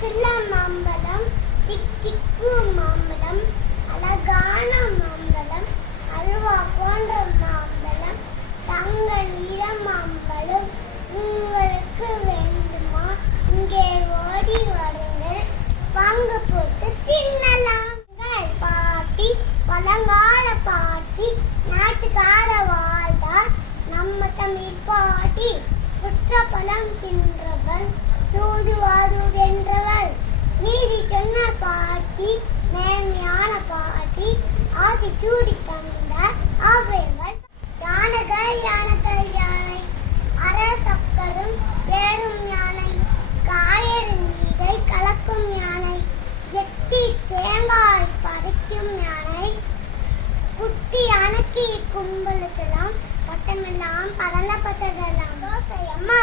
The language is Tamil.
திக்குள்ள மாம்பழம் திக் திக்கு மாம்பழம் அழகான மாம்பழம் அல்வா போன்ற மாம்பழம் தங்க நிற மாம்பழம். உங்களுக்கு வேண்டுமா? இங்கே ஓடி வருங்கள். பங்கு போட்டு தின்னலாம். பாட்டி பழங்கால பாட்டி நாட்டுக்கார ஆதி சூடி தந்த ஆவையவள் யானைகள் யானைகள் யானை அரசப்பரும் ஏறும் யானை காயரும் நீரை கலக்கும் யானை எட்டி தேங்காய் பறிக்கும் யானை குட்டி அணக்கி கும்பலுச்சலாம் பட்டமெல்லாம் பறந்த பச்சதெல்லாம் தோசை அம்மா